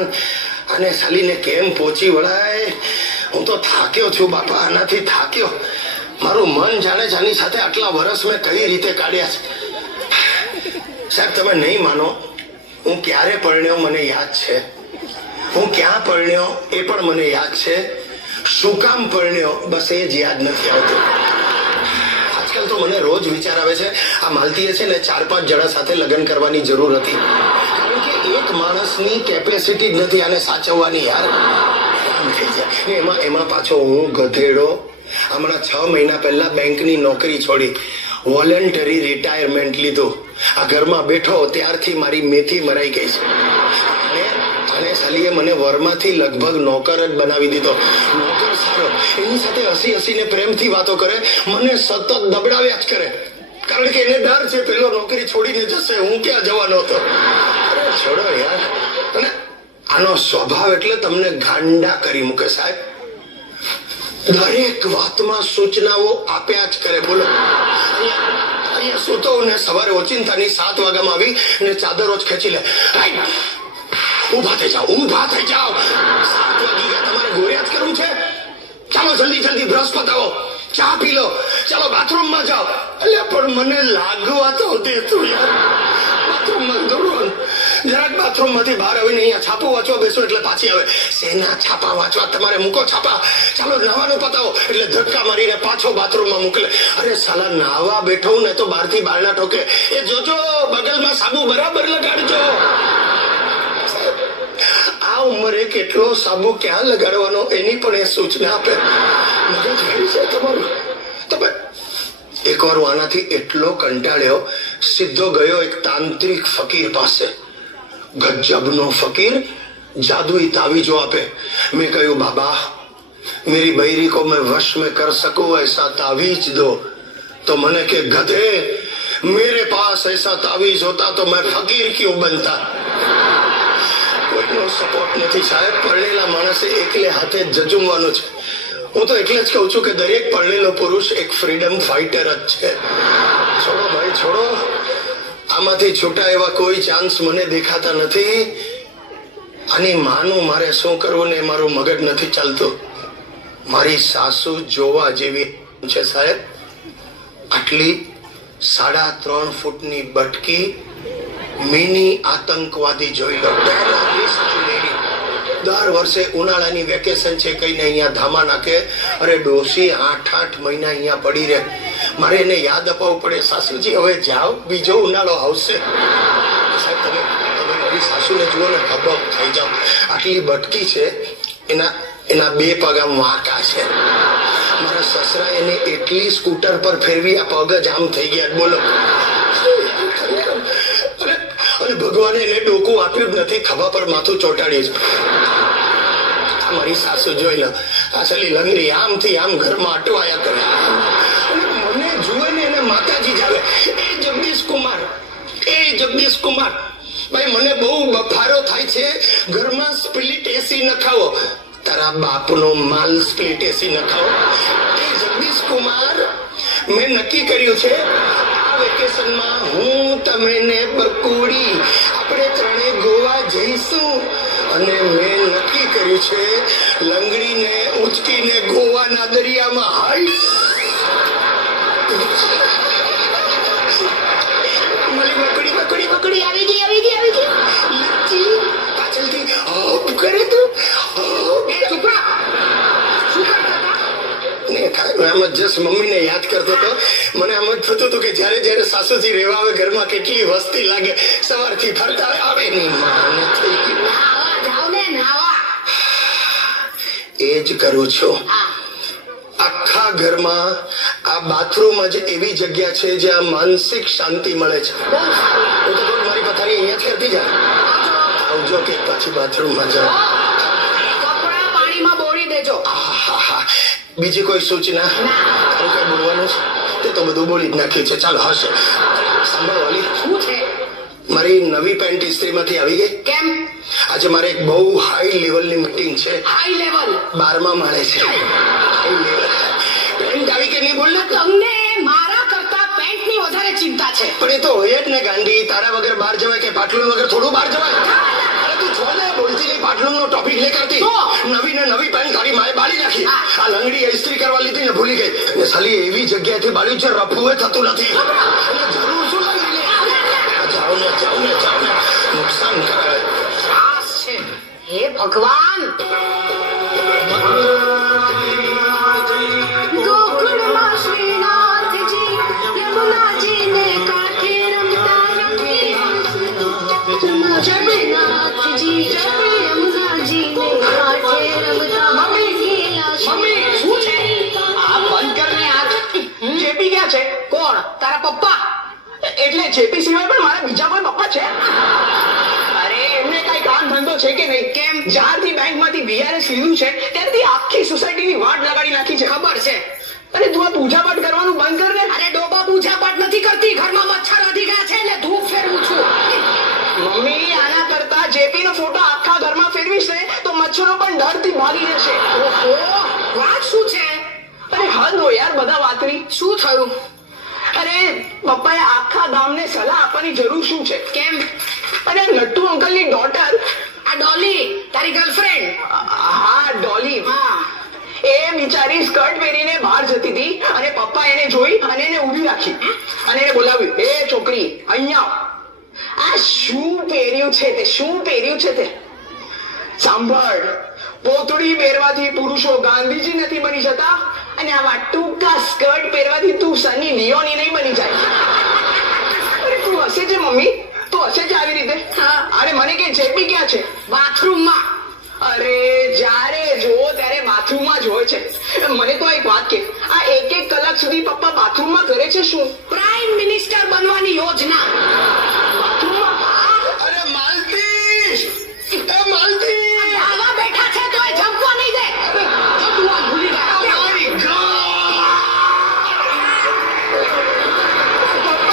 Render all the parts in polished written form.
ભગવાન અને સાલીને કેમ પહોંચી વળાય. હું તો થાક્યો છું બાપા, આનાથી થાક્યો. મારું મન જાણે જાની સાથે આટલા વર્ષ મેં કઈ રીતે કાઢ્યા છે. સાહેબ તમે નહીં માનો, હું ક્યારે પરણ્યો મને યાદ છે, હું ક્યાં પરણ્યો એ પણ મને યાદ છે, શું કામ પરણ્યો બસ એ જ યાદ નથી આવતું. આજકાલ તો મને રોજ વિચાર આવે છે આ માલતીએ છે ને 4-5 જણા સાથે લગ્ન કરવાની જરૂર હતી, કારણ કે એક માણસની કેપેસિટી જ નથી આને સાચવવાની યાર. એમાં પાછો હું ગધેડો હમણાં 6 મહિના પહેલા બેંકની નોકરી છોડી વોલેન્ટરી રિટાયરમેન્ટ લીધું. આ ઘરમાં બેઠો ત્યારથી મારી મેથી મરાઈ ગઈ છે. અને સાલીએ મને વરમાંથી લગભગ નોકર જ બનાવી દીધો. નોકર સારો, એની સાથે હસીને પ્રેમથી વાતો કરે, મને સતત દબડાવ્યા જ કરે, કારણ કે એને ડર છે પેલો નોકરી છોડીને જશે, હું ક્યાં જવાનો હતો. અરે છોડો યાર. અને આનો સ્વભાવ એટલે તમને ગાંડા કરી મૂકે સાહેબ. દરેક વાતમાં સૂચનાઓ આપ્યા જ કરે. બોલો, અહીંયા સૂતો ને સવારે ઓચિંતાની 7 વાગ્યામાં આવી ને ચાદરો જ ખેંચી લે. ઉભા થઈ જાઓ, ઉભા થઈ જાઓ, 7 વાગી ગયા, તમારે ગોળ્યા જ કરવું છે. ચાલો જલ્દી બ્રશ પતાવો, ચા પી લો, ચાલો બાથરૂમમાં જાઓ. એટલે પણ મને લાગવા તો દેતું યાર. બાથરૂમમાં દોડવાનું, જરાક બાથરૂમમાંથી બહાર આવીને અહીંયા છાપો વાંચવા બેસો એટલે પાછી આવે, શેના છાપા વાંચવા, તમારે મૂકો છાપા, ચાલો નહાવાનું પતાવો એટલે ધક્કા મારીને પાછો બાથરૂમમાં મોકલે. અરે સાલા નાવા બેઠો ને તો બહારથી બારણા ઠોકે, એ જોજો બગલમાં સાબુ બરાબર લગાડજો. આ ઉંમરે કેટલો સાબુ ક્યાં લગાડવાનો એની પણ એ સૂચના આપે. મગજ ફરી છે તમારું. તમે એકવાર આનાથી એટલો કંટાળ્યો, સીધો ગયો એક તાંત્રિક ફકીર પાસે. ગજબનો ફકીર, જાદુઈ તાવીજો આપે. મેં કહ્યું બાબા मेरी बहरी को मैं वश में कर सकूं ऐसा तावीज दो. तो મને કે ગધે, मेरे पास ऐसा तावीज होता तो मैं फकीर क्यों बनता. કોઈનો સપોર્ટ નથી સાહેબ. પરણેલા માણસે એકલે હાથે જજુમવાનું છે. હું તો એટલે જ કહું છું કે દરેક પરણેલો પુરુષ એક ફ્રીડમ ફાઇટર જ છે. છોડો ભાઈ છોડો, આમાંથી છૂટા એવા કોઈ ચાન્સ મને દેખાતા નથી. આની માનું મારે શું કરવું ને મારું મગજ નથી ચાલતું. મારી સાસુ જોવા જેવી છે સાહેબ. આટલી 3.5 ફૂટની બટકી મિની આતંકવાદી જોઈ લો. દર વર્ષે ઉનાળાની વેકેશન છે કઈને અહીંયા ધામા નાખે. અરે ડોસી 8 મહિના અહીંયા પડી રહે. મારે એને યાદ અપાવવું પડે, સાસુજી હવે જાઓ, બીજો ઉનાળો આવશે. સાહેબ તમે મારી સાસુને જુઓ ને, ખબર થઈ જાઓ. આટલી બટકી છે, એના 2 પગ આમ વાંકા છે. મારા સસરા એને એટલી સ્કૂટર પર ફેરવી આ પગ જ આમ થઈ ગયા. બોલો, અને ભગવાને એને ડોકું આપ્યું જ નથી, ખભા પર માથું ચોંટાડ્યું છે. મારી સાસુ જોઈ લો, અસલી લંગડી આમથી આમ ઘરમાં અટવાયા કરે. મને જુએ ને એને માતાજી જ આવે. એ જગદીશ કુમાર ભાઈ, મને બહુ બફારો થાય છે, ઘરમાં સ્પ્લિટ એસી નખાવો. તારા બાપનો માલ સ્પ્લિટ એસી નખાવો. એ જગદીશ કુમાર, મેં નક્કી કર્યું છે આ વેકેશનમાં હું તમે ને બકુડી આપણે 3 ગોવા જઈશું. અને મેં નક્કી કર્યું છે લંગડીને ઉચકીને ગોવાના દરિયામાં હાઈશ. બકડી આવી ગઈ. લચ્છી પાછળથી હોપ કરે તું. મમ્મીને યાદ કરતો હતો. મને આમ જ થતું હતું કે જયારે સાસુજી રેવા આવે ઘરમાં કેટલી વસ્તી લાગે. સવારથી ફરતા આવે નહીં. એ જ કરું છું. આખા ઘરમાં આ બાથરૂમ જ એવી જગ્યા છે જ્યાં માનસિક શાંતિ મળે છે. હું તો મારી પથારી અહીંયા જ કરતી જાય. આવજો કે પાછી બાથરૂમમાં જાઓ. બીજી કોઈ સૂચના? તારું કઈ બોલવાનું છે તે તો બધું બોલી જ નાખ્યું છે. ચાલો હશે. સાંભળો વાલી, શું છે? મારી નવી પેન્ટ ઇસ્ત્રીમાંથી આવી ગઈ. કેમ? આજે મારે એક બહુ હાઈ લેવલની મીટિંગ છે. High level? 12મા માળે છે. હાઈ લેવલ પેન્ટ આવી કે નહીં? બોલ ને. તમને મારા કરતા પેન્ટની વધારે ચિંતા છે. પણ એ તો હોય જ ને ગાંડી. તારા વગર બહાર જવાય કે પાટલું વગર થોડું બહાર જવાય? તું જો ને, બોલતી નહીં. પાટલું નો ટોપિક લે કરતી નવી ને નવી પેન્ટ તારી માએ બાળી નાખી આ લંગડી ઇસ્ત્રી કરવા લીધી ને ભૂલી ગઈ ને સાલી એવી જગ્યાએથી બાળ્યું છે રફુએ થતું નથી જરૂર શું લાગી જાઓ ને નુકસાન કરે ત્રાસ છે હે ભગવાન ગોકુળમાં શ્રીનાથજી યમુનાજીને કાંઠે રમતા જગન્નાથજી યમુનાજીને કાંઠે રમતા મમ્મી શું છે આ બંધ કરને આ જેપી ક્યાં છે કોણ તારા પપ્પા એટલે જેપી સિવાય પણ મારા બીજા કોઈ પપ્પા છે અરે એમને કઈ કામ ધંધો છે કે નહીં કેમ? જ્યારથી બેંકમાંથી વીઆરએસ લીધું છે ત્યારથી આખી સોસાયટીની વાટ લગાડી નાખી છે ખબર છે અરે તું આ પૂજા પાઠ કરવાનું બંધ કર ને અરે ડોબા પૂજા પાઠ નથી કરતી ઘરમાં મચ્છર વધી ગયા છે એટલે ધૂપ ફેરવું છું મમ્મી આના કરતા જેપી નો ફોટો આખા ઘરમાં ફેરવીશ ને તો મચ્છરો પણ ડરથી ભાગી જશે ઓહો વાત શું છે અરે હદ હો યાર બધા વાતની શું થયું અરે પપ્પાએ આખા ગામને સલાહ આપવાની જરૂર શું છે કેમ અને નટ્ટુ અંકલની ડોટર આ ડોલી તારી ગર્લફ્રેન્ડ હા ડોલી હા એ બિચારી સ્કર્ટ પહેરીને બહાર જતી હતી અને પપ્પા એને જોઈ અને એને ઊભી રાખી અને એને બોલાવ્યું એ છોકરી અહીંયા આવ. આ શું પહેર્યું છે તે સાંભળ પોતળી પહેરવાથી પુરુષો ગાંધીજી નથી બની જતા અને આવા ટૂંકા સ્કર્ટ પહેરવાથી તું સની લિયોની નહીં બની જાય અરે તું હસે છે મમ્મી તું હસે છે આવી રીતે હા. અરે મને કે જેપી ક્યાં છે બાથરૂમમાં અરે જ્યારે જો ત્યારે બાથરૂમમાં જ હોય છે મને તો એક વાત કે આ એક કલાક સુધી પપ્પા બાથરૂમમાં કરે છે શું પ્રાઇમ મિનિસ્ટર બનવાની યોજના બાથરૂમમાં અરે માલતી એ માલતી આવા બેઠા છે તો એ જમવા નહીં દે જો તું આ ભૂલી ગયા મારી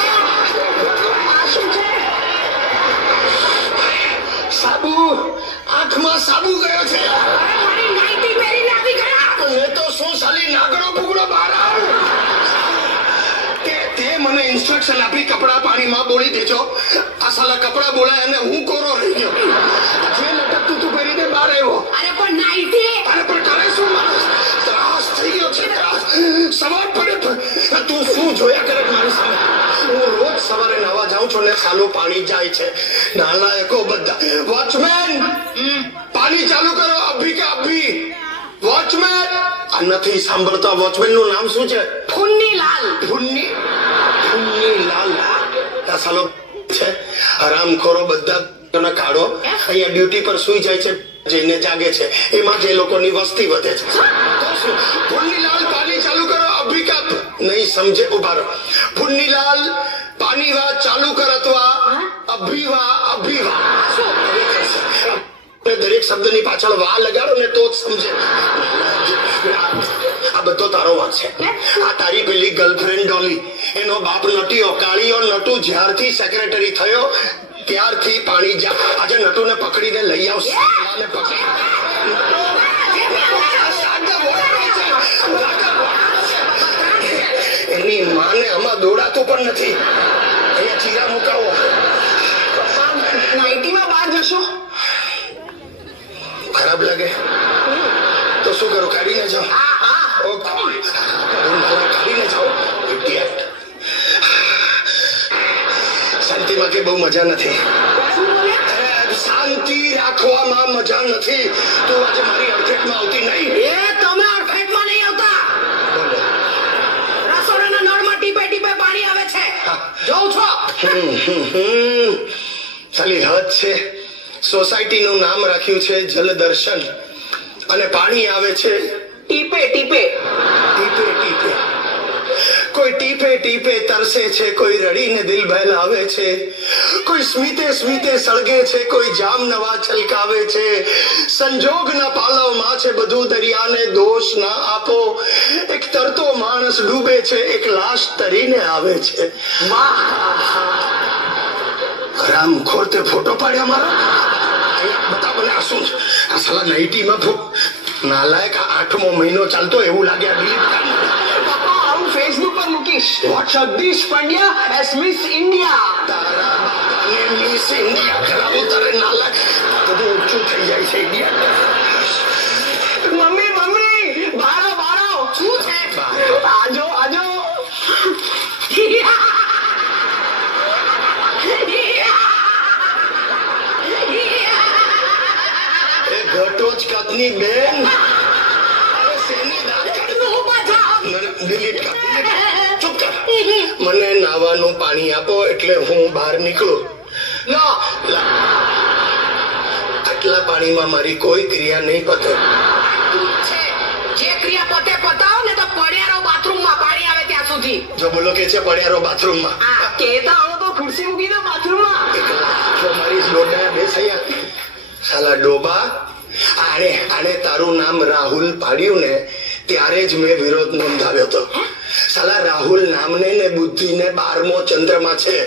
આ શું છે સાબુ આંખમાં સાબુ ગયો છે મારી નાઈટી પહેરીને આવી ગયા એ તો શું સાલી નાગડો બુગડો બહાર આવ તે મને ઇન્સ્ટ્રક્શન આપી કપડા પાણીમાં બોળી દેજો આ સાલા કપડા બોલાય અને હું કોરો રહી ગયો જે લટકતું તું પહેરીને બહાર આવ્યો અરે પણ નાઈટી અરે પણ કરે શું માણસ ત્રાસ થઈ ગયો છે ત્રાસ સવાર પડે તું શું જોયા કરે મારી સામે હું રોજ સવારે નવા જાઉં છું ને સાલું પાણી જાય છે નાલાયકો બધા વોચમેન પાણી ચાલુ કરો અભી કે અભી વોચમેન આ નથી સાંભળતા વોચમેન નું નામ શું છે ફુન્નીલાલ ફુન્ની લાલ આ સાલો છે હરામખોરો બધા તને કાઢો અહીંયા ડ્યુટી પર સુઈ જાય છે જઈને જાગે છે એમાં જે લોકોની વસ્તી વધે છે તો શું ફુન્નીલાલ પાણી ચાલુ કરો અભી કા નહીં સમજે ઉભા રહો ફુન્નીલાલ પાણી વા ચાલુ કર અથવા અભીવા દરેક શબ્દની પાછળ વા લગાડો ને તો જ સમજે આ બધો તારો વાંક છે આ તારી પેલી ગર્લફ્રેન્ડ ડોલી એનો બાપ નટીયો કાળીયો નટુ જ્યારથી સેક્રેટરી થયો ત્યારથી પાણી આજે નટુને પકડીને લઈ આવશે એની માને આમાં દોડાતું પણ નથી અહીંયા ચીરા મુકાવો નાઇટીમાં બહાર જશો ખરાબ લાગે તો શું કરું કાઢીને જાઓ ઓકે કાઢીને જાઓ idiot. શાંતિમાં કે બહુ મજા નથી શાંતિ રાખવામાં મજા નથી તું આજે મારી અડફેટમાં આવતી નહીં એ તમે અડફેટમાં નહીં આવતા રસોડાના નળમાં ટીપે ટીપે પાણી આવે છે જોઉં છો ખાલી હદ છે સોસાયટીનું નામ રાખ્યું છે જલદર્શન અને પાણી આવે છે ટીપે ટીપે ટીપે ટીપે કોઈ ટીપે ટીપે તરસે છે કોઈ રડીને દિલ બહેલાવે છે કોઈ સ્મિતે સ્મિતે સળગે છે કોઈ જામ નવા છલકાવે છે સંજોગના પાલવમાં છે બધું દરિયાને દોષ ના આપો એક તરતો માણસ ડૂબે છે એક લાશ તરીને આવે છે રામ ખોરતે ફોટો પાડ્યા મારો બતા મને આ શું આ સાલા નાઈટીમાં નાલાયક આ 8મો મહિનો ચાલતો એવું લાગે આ ડિલીટ પપ્પા હું ફેસબુક પર મૂકીશ Jagdish Pandya S miss India તારા બાપાને મિસ ઇન્ડિયા કરાવું તારે નાલાયક બધું ઊંચું થઈ જાય છે ઘટોચ કદની બેન હવે શેની દાંત કાઢી? તું બચાવ. ડિલીટ કર, ચૂપ કર. મને નાવાનું પાણી આપો એટલે હું બહાર નીકળું. લો આટલા પાણીમાં મારી કોઈ ક્રિયા નહીં પતે. છે. જે ક્રિયા પોતે પતાવો ને તો પડ્યારો બાથરૂમમાં પાણી આવે ત્યાં સુધી. જો બોલો કે છે પડ્યારો બાથરૂમમાં. હા. કેતા હો તો ખુરશી મૂકી દો બાથરૂમમાં. જો મારી ડોડા બેસાયા સાલા ડોબા, આણે તારું નામ રાહુલ પાડ્યું ને ત્યારે જ મેં વિરોધ નોંધાવ્યો હતો. સાલા રાહુલ નામને ને બુદ્ધિને 12મો ચંદ્રમાં છે.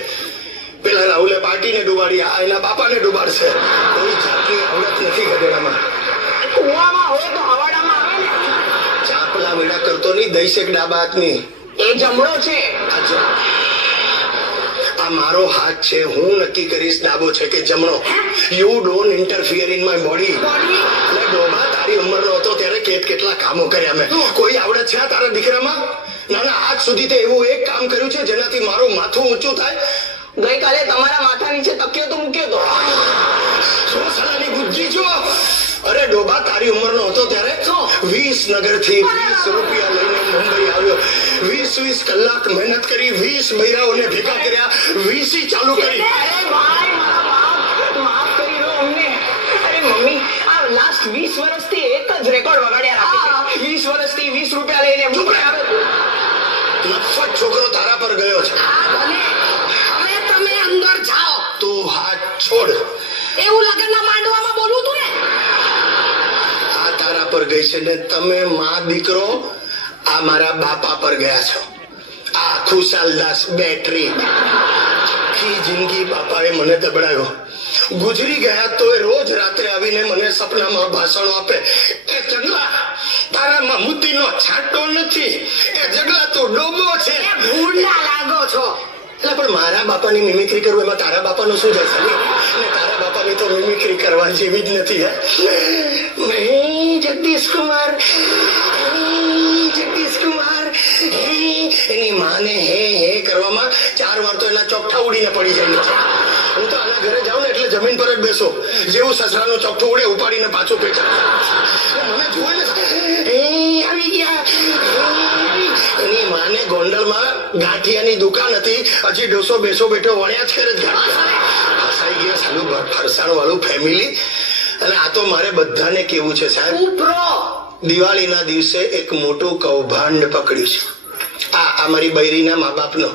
પેલા રાહુલે પાર્ટીને ડૂબાડી, આ એના બાપાને ડૂબાડશે. કોઈ જાતની આવડત નથી ગધેડામાં. કુવામાં હોય તો હવાડામાં આવે ને. ચાપલા વેડા કરતો નહીં, દઈશેક ડાબા હાથની. એ જમણો છે. આ મારો હાથ છે, હું નક્કી કરીશ ડાબો છે કે જમણો. You don't interfere in my body. એટલે ડોબા તારી ઉંમરનો હતો ત્યારે કેટલા કામો કર્યા મેં. કોઈ આવડત છે આ તારા દીકરામાં? ના આજ સુધી તે એવું એક કામ કર્યું છે જેનાથી મારું માથું ઊંચું થાય? ગઈકાલે તમારા માથા નીચે તકિયો તો મૂક્યો તો. શું સાલાની બુદ્ધિ જો. અરે ડોબા તારી ઉંમરનો હતો ત્યારે 20 નગરથી 20 રૂપિયા લઈને મુંબઈ આવ્યો. 20 કલાક મહેનત કરી, 20 બૈરાઓને ભેગા કર્યા, 20 ચાલુ કરી. અરે ભાઈ મારા બાપ, માફ કરી દો અમને. અરે મમ્મી, આ લાસ્ટ 20 વર્ષથી એક જ રેકોર્ડ વગાડ્યા રાખે છે. 20 વર્ષથી 20 રૂપિયા લઈને મુંબઈ આવે. નફટ છોકરો તારા પર ગયો છે. હા, ભલે. હવે તમે અંદર જાઓ. તું હાથ છોડ. એવું લગ્નના માંડવામાં બોલું તું ને. આ તારા પર ગઈ છે ને તમે માં દીકરો આ મારા બાપા પર ગયા છો. આ ખુશાલદાસ બેટરી આખી જિંદગી બાપાએ મને દબડાયો. ગુજરી ગયા તો એ રોજ રાત્રે આવીને મને સપનામાં ભાષણો આપે. એ જગલા તારામાં મુદ્દીનો છાંટો નથી, એ જગલા તું ડોબો છે. એ ભૂંડા લાગો છો. એટલે પણ મારા બાપાની મિમિક્રી કરવું એમાં તારા બાપાનું શું જાય છે? ને તારા બાપાની તો મિમિક્રી કરવા જેવી જ નથી. જગદીશ કુમાર, જગદીશ કુમાર, એની માને હે કરવામાં 4 વાર તો એના ચોકઠા ઉડીને પડી જાય છે. હું તો આના ઘરે જાઉં ને એટલે જમીન પર જ બેસો. જેવું સસરાનું ચોકઠું ઉડે ઉપાડીને પાછું પેચા. મને જોવે ને આવી ગયા. એની માને ગોંડલમાં ગાંઠિયાની દુકાન હતી, હજી ડોસો બેસો બેઠો વણ્યા જ કરે. ફસાઈ ગયા સાલું ફરસાણ વાળું ફેમિલી. અને આ તો મારે બધાને કેવું છે સાહેબ, ઉપરો. દિવાળીના દિવસે એક મોટું કૌભાંડ પકડ્યું છે. આ મારી બૈરીના મા બાપનો.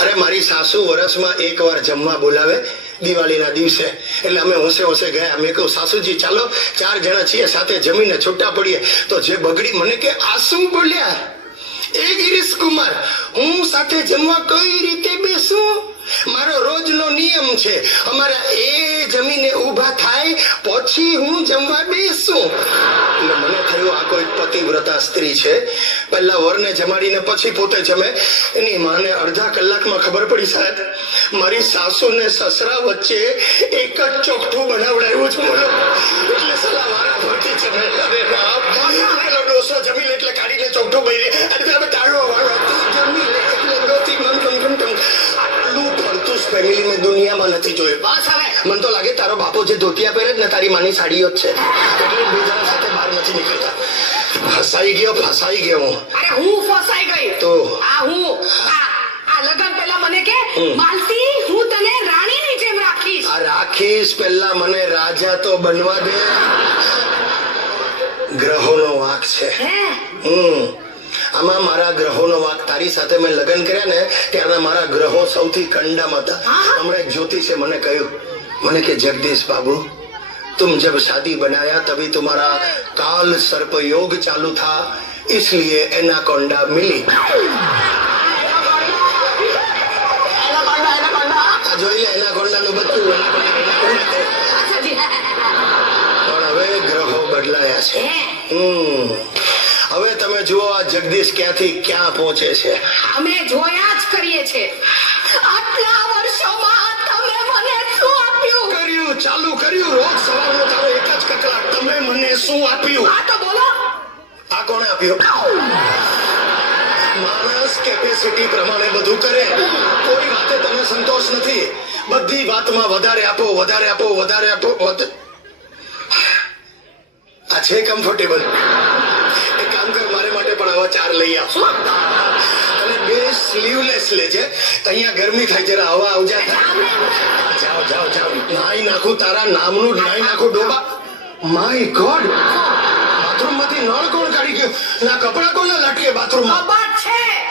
અરે મારી સાસુ વર્ષમાં 1 વાર જમવા બોલાવે દિવાળીના દિવસે. એટલે અમે હોંશે ગયા. મેં કહ્યું સાસુજી ચાલો 4 જણા છીએ સાથે જમીને છૂટા પડીએ. તો જે બગડી મને કે આ શું બોલ્યા? એ ગિરીશ કુમાર, હું સાથે જમવા કઈ રીતે બેસું? મારો રોજનો નિયમ છે, અમારા એ જમીને ઊભા થાય પછી હું જમવા બેસું. એટલે મને થયું આ કોઈ પતિવ્રતા સ્ત્રી છે, પહેલા વરને જમાડીને પછી પોતે જમે. એની માને અડધા કલાકમાં ખબર પડી સાહેબ, મારી સાસુ ને સસરા વચ્ચે એક જ ચોકઠું બનાવડાવ્યું છે. બોલો એટલે સલા મારા ભરતી જમે. અરે બાપ, પેલો ડોસો જમી લે એટલે કાઢીને ચોકઠું ભરી અને તમે તાળો વાળો તું જમી લે એટલે ડોથી મન ટમ આટલું ફરતું ફેમિલી મેં દુનિયામાં નથી જોયું. બસ હવે. મને તો લાગે તારો બાપો જે ધોતિયા પહેરે જ ને તારી માની સાડીઓ જ છે. એટલે બીજા સાથે બહાર નથી નીકળતા. ફસાઈ ગયો હું. અરે હું ફસાઈ ગઈ તો? હું આ લગન પહેલા મને કે માલતી હું તને રાણીની જેમ રાખીશ. આ રાખીશ પહેલા મને રાજા તો બનવા દે. ગ્રહોનો વાંક છે. આમાં મારા ગ્રહોનો વાંક. તારી સાથે મેં લગ્ન કર્યા ને ત્યારે મારા ગ્રહો સૌથી કંડામ હતા. હમણાં એક જ્યોતિષે મને કહ્યું, મને કે જગદીશ બાબુ तुम जब शादी बनाया तभी तुम्हारा काल सर्प योग चालू था, इसलिए एनाकोंडा मिली. જોઈ લે એનાકોંડા નું બધું. પણ હવે ગ્રહો બદલાયા છે. હવે તમે જુઓ આ જગદીશ ક્યાંથી ક્યાં પહોંચે છે. અમે જોયા જ કરીએ છે. આટલા વર્ષોમાં તમે મને શું આપ્યું? ચાલુ કર્યું. રોજ સવારનો તારો એક જ કકળાટ, તમે મને શું આપ્યું? આ તો બોલો. આ કોણે આપ્યું? માણસ કેપેસિટી પ્રમાણે બધું કરે. કોઈ વાતે તમે સંતોષ નથી. બધી વાતમાં વધારે આપો. છે કમ્ફર્ટેબલ. એક કામ કર, મારે માટે પણ આવા 4 લઈ આવ. અને 2 સ્લીવલેસ લેજે, તો અહીંયા ગરમી થાય, જરા હવા આવજા થાય. જાઓ જાઓ જાઓ, નાઈ નાખું તારા નામનું જ નાઈ નાખું ડોબા. માય ગોડ, બાથરૂમ માંથી નળ કોણ કાઢી ગયો? ના કપડા કોને લાટીએ બાથરૂમ માં? કબાટ છે.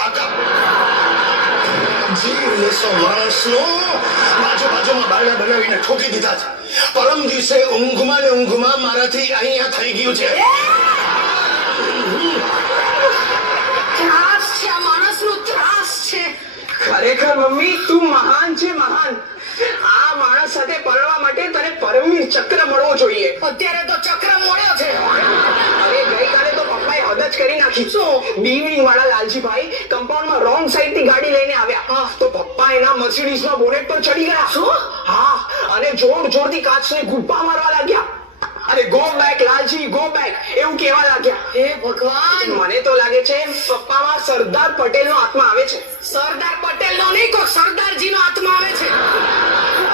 જીવ લેશો માણસનો. બાજુમાં બારણા બનાવીને ઠોકી દીધા છે. પરમ દિવસે ઊંઘમાં ને ઊંઘમાં મારાથી અહીંયા થઈ ગયું છે. ત્રાસ છે, આ માણસનો ત્રાસ છે. ખરેખર મમ્મી તું મહાન છે, મહાન. આ માણસ સાથે પરણવા માટે તને પરમવીર ચક્ર મળવો જોઈએ. અત્યારે તો ચક્ર મોડ્યો છે. અરે ગઈકાલે તો પપ્પાએ હદ જ કરી નાખી. બીવિંગ વાળા લાલજીભાઈ કમ્પાઉન્ડમાં રોંગ સાઈડ થી ગાડી લઈને આવ્યા, તો પપ્પા એના મર્સિડીઝ ના બોનેટ પર ચડી ગયા. શું? હા, અને જોરથી કાચને ગુબ્બા મારવા લાગ્યા. અરે go back Lalji, go back એવું કહેવા લાગ્યા. હે ભગવાન, મને તો લાગે છે પપ્પામાં સરદાર પટેલ નો આત્મા આવે છે. સરદાર પટેલ નો નહીં, કોઈ સરદારજી નો આત્મા આવે છે.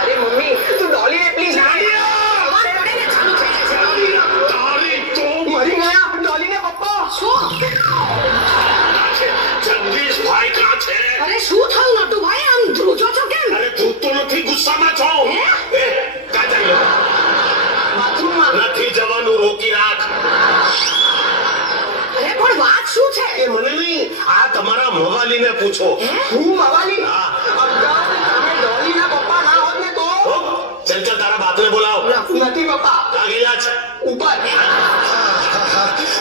અરે મમ્મી તું ડોલીને પ્લીઝ અવાજ પડે ને ચાલુ થઈ જાય છે. મરી ગયા ડોલીને પપ્પા. શું? જગદીશભાઈ ક્યાં છે? અરે શું થયું નટુભાઈ, આમ ધ્રુજો છો કેમ? અરે તું તો નથી, ગુસ્સામાં છો? હે? એ ક્યાં જાય? બાથરૂમમાં. નથી જવાનું, રોકી રાખ. અરે પણ વાત શું છે? એ મને નહીં, આ તમારા મવાલીને પૂછો. હું મવાલી? હા. અગર તમે ડોલીના પપ્પા ના હોત ને તો. હો, ચલ ચલ તારા બાપને બોલાવ. નથી પપ્પા. આ ગયા છે. ઉપર.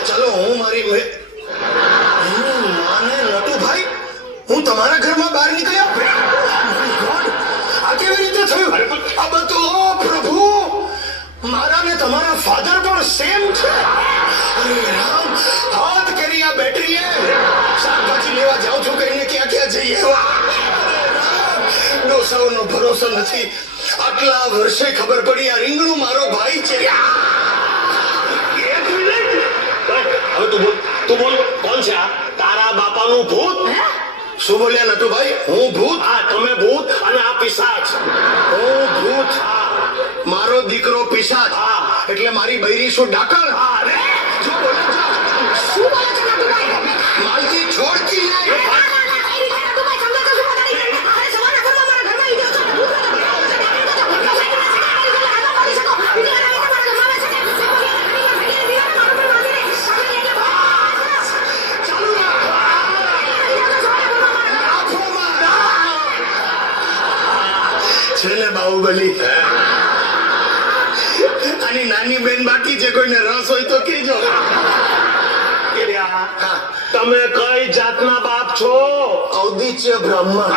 ચલો હું મારી માને નટુભાઈ, હું તમારા ઘરમાં બહાર નીકળ્યો. My God, આ કેવી રીતે થયું? અરે પણ- આ બધું, ઓ પ્રભુ, મારા ને તમારા ફાધર પણ સેમ છે. અરે રામ, હાથ કરી આ બેટરીએ. શાકભાજી લેવા જાઉં છું કહીને ક્યાં ક્યાં જઈએ. ડોસાઓનો ભરોસો નથી. આટલા વર્ષે ખબર પડી આ રીંગણું મારો ભાઈ છે. એક મિનિટ. હવે તું બોલ કોણ છે આ? તારા બાપાનું ભૂત? શું બોલ્યા નટુભાઈ? હું ભૂત? હા, તમે ભૂત અને આ પિશાચ. હું ભૂત? મારો દીકરો પિશાચ? હા. એટલે મારી બૈરી શું ડાકણ? હા, અરે જો બોલે છે. શું બોલે છે નટુભાઈ? માલતી છોડતી નહીં. ના, ના, ના, કઈ રીતે નટુભાઈ સમજાતો શું પતા નહીં? અરે સવારના ઘરમાં મારા ઘરમાં ઈ ગયો છે ને ભૂત હતો. ચાલુ રાખ. આંખોમાં. છે ને બાહુબલી? આની નાની બેન બાકી છે, કોઈને રસ હોય તો કહેજો. તમે કઈ જાતના બાપ છો? ઔદિત્ય બ્રાહ્મણ.